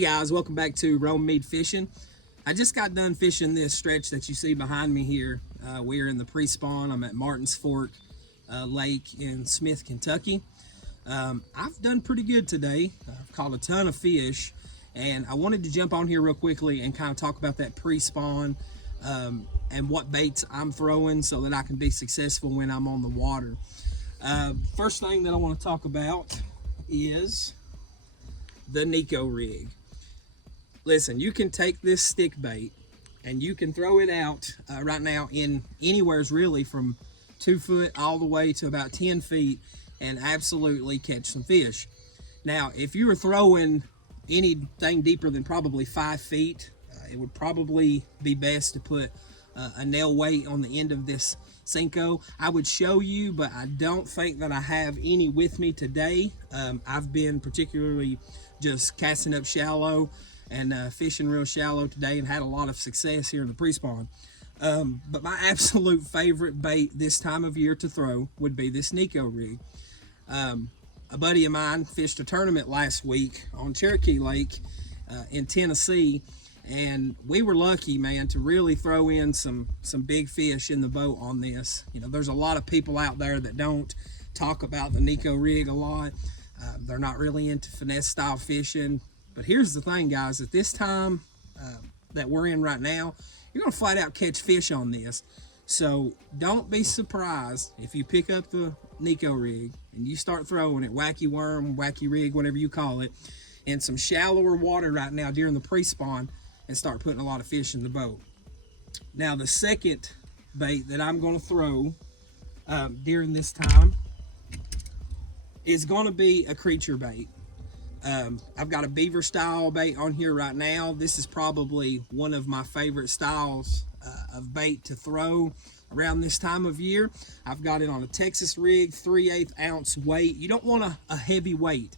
Hey guys, welcome back to Rome Mead Fishing. I just got done fishing this stretch that you see behind me here. We're in the pre-spawn. I'm at Martins Fork Lake in Smith, Kentucky. I've done pretty good today. I've caught a ton of fish, and I wanted to jump on here real quickly and kind of talk about that pre-spawn and what baits I'm throwing so that I can be successful when I'm on the water. First thing that I want to talk about is the Neko rig. Listen, you can take this stick bait and you can throw it out right now in anywhere's really from 2 foot all the way to about 10 feet and absolutely catch some fish. Now, if you were throwing anything deeper than probably 5 feet, it would probably be best to put a nail weight on the end of this Senko. I would show you, but I don't think that I have any with me today. I've been particularly just casting up shallow and fishing real shallow today and had a lot of success here in the pre-spawn. But my absolute favorite bait this time of year to throw would be this Neko rig. A buddy of mine fished a tournament last week on Cherokee Lake in Tennessee, and we were lucky, man, to really throw in some big fish in the boat on this. You know, there's a lot of people out there that don't talk about the Neko rig a lot. They're not really into finesse style fishing. But here's the thing, guys, at this time that we're in right now, you're gonna flat out catch fish on this. So don't be surprised if you pick up the Neko rig and you start throwing it, wacky worm, wacky rig, whatever you call it, in some shallower water right now during the pre-spawn and start putting a lot of fish in the boat. Now, the second bait that I'm gonna throw during this time is gonna be a creature bait. I've got a beaver style bait on here right now. This is probably one of my favorite styles of bait to throw around this time of year. I've got it on a Texas rig, 3/8 ounce weight. You don't want a heavy weight,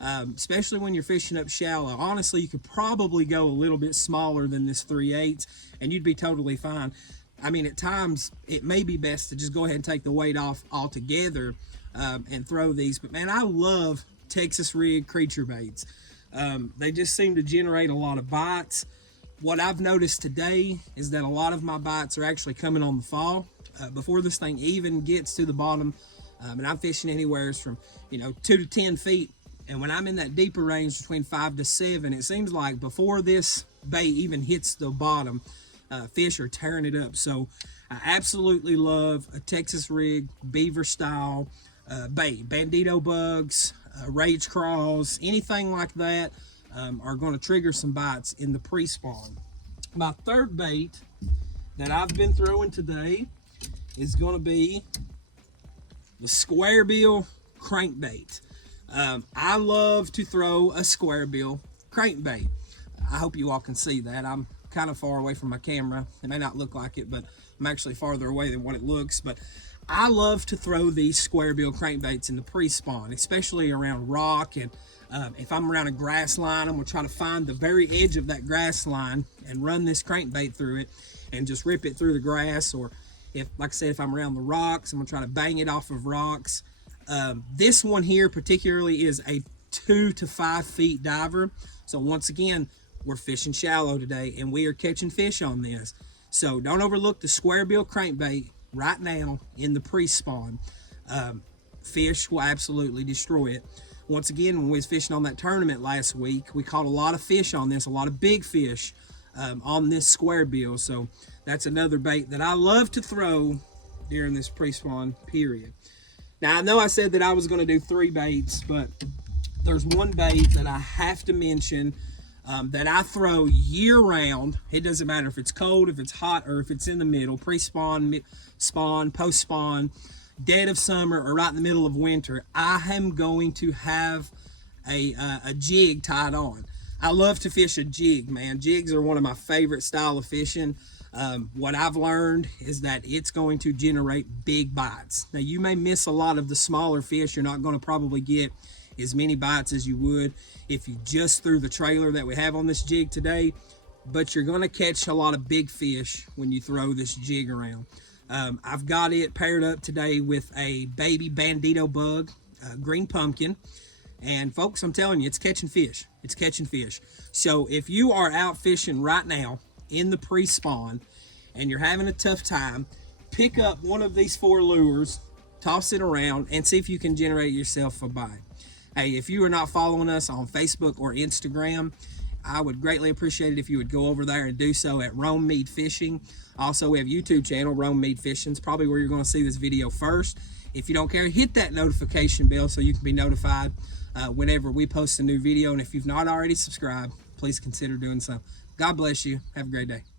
especially when you're fishing up shallow. Honestly, you could probably go a little bit smaller than this 3/8 and you'd be totally fine. I mean, at times it may be best to just go ahead and take the weight off altogether and throw these. But man, I love Texas rig creature baits. They just seem to generate a lot of bites. What I've noticed today is that a lot of my bites are actually coming on the fall before this thing even gets to the bottom. And I'm fishing anywhere from 2 to 10 feet. And when I'm in that deeper range between 5 to 7, it seems like before this bait even hits the bottom, fish are tearing it up. So I absolutely love a Texas rig beaver style bait. Bandito bugs, rage craws, anything like that are going to trigger some bites in the pre-spawn. My third bait that I've been throwing today is going to be the square bill crankbait. I love to throw a square bill crankbait. I hope you all can see that. I'm kind of far away from my camera. It may not look like it, but I'm actually farther away than what it looks. But I love to throw these square bill crankbaits in the pre-spawn, especially around rock. And if I'm around a grass line, I'm gonna try to find the very edge of that grass line and run this crankbait through it and just rip it through the grass. Or if, like I said, if I'm around the rocks, I'm gonna try to bang it off of rocks. This one here particularly is a 2 to 5 feet diver. So once again, we're fishing shallow today and we are catching fish on this. So don't overlook the square bill crankbait right now in the pre-spawn. Fish will absolutely destroy it. Once again, when we was fishing on that tournament last week, we caught a lot of fish on this, a lot of big fish on this square bill. So that's another bait that I love to throw during this pre-spawn period. Now, I know I said that I was going to do 3 baits, but there's one bait that I have to mention that I throw year round. It doesn't matter if it's cold, if it's hot, or if it's in the middle, pre-spawn, spawn, post-spawn, dead of summer, or right in the middle of winter. I am going to have a jig tied on. I love to fish a jig, man. Jigs are one of my favorite style of fishing. What I've learned is that it's going to generate big bites. Now, you may miss a lot of the smaller fish. You're not going to probably get as many bites as you would if you just threw the trailer that we have on this jig today, but you're going to catch a lot of big fish when you throw this jig around. I've got it paired up today with a baby bandito bug, green pumpkin, And folks, I'm telling you, it's catching fish. It's catching fish. So if you are out fishing right now in the pre-spawn and you're having a tough time, pick up one of these 4 lures, toss it around, and see if you can generate yourself a bite. Hey, if you are not following us on Facebook or Instagram, I would greatly appreciate it if you would go over there and do so at Rome Mead Fishing. Also, we have a YouTube channel, Rome Mead Fishing. It's probably where you're going to see this video first. If you don't care, hit that notification bell so you can be notified whenever we post a new video. And if you've not already subscribed, please consider doing so. God bless you. Have a great day.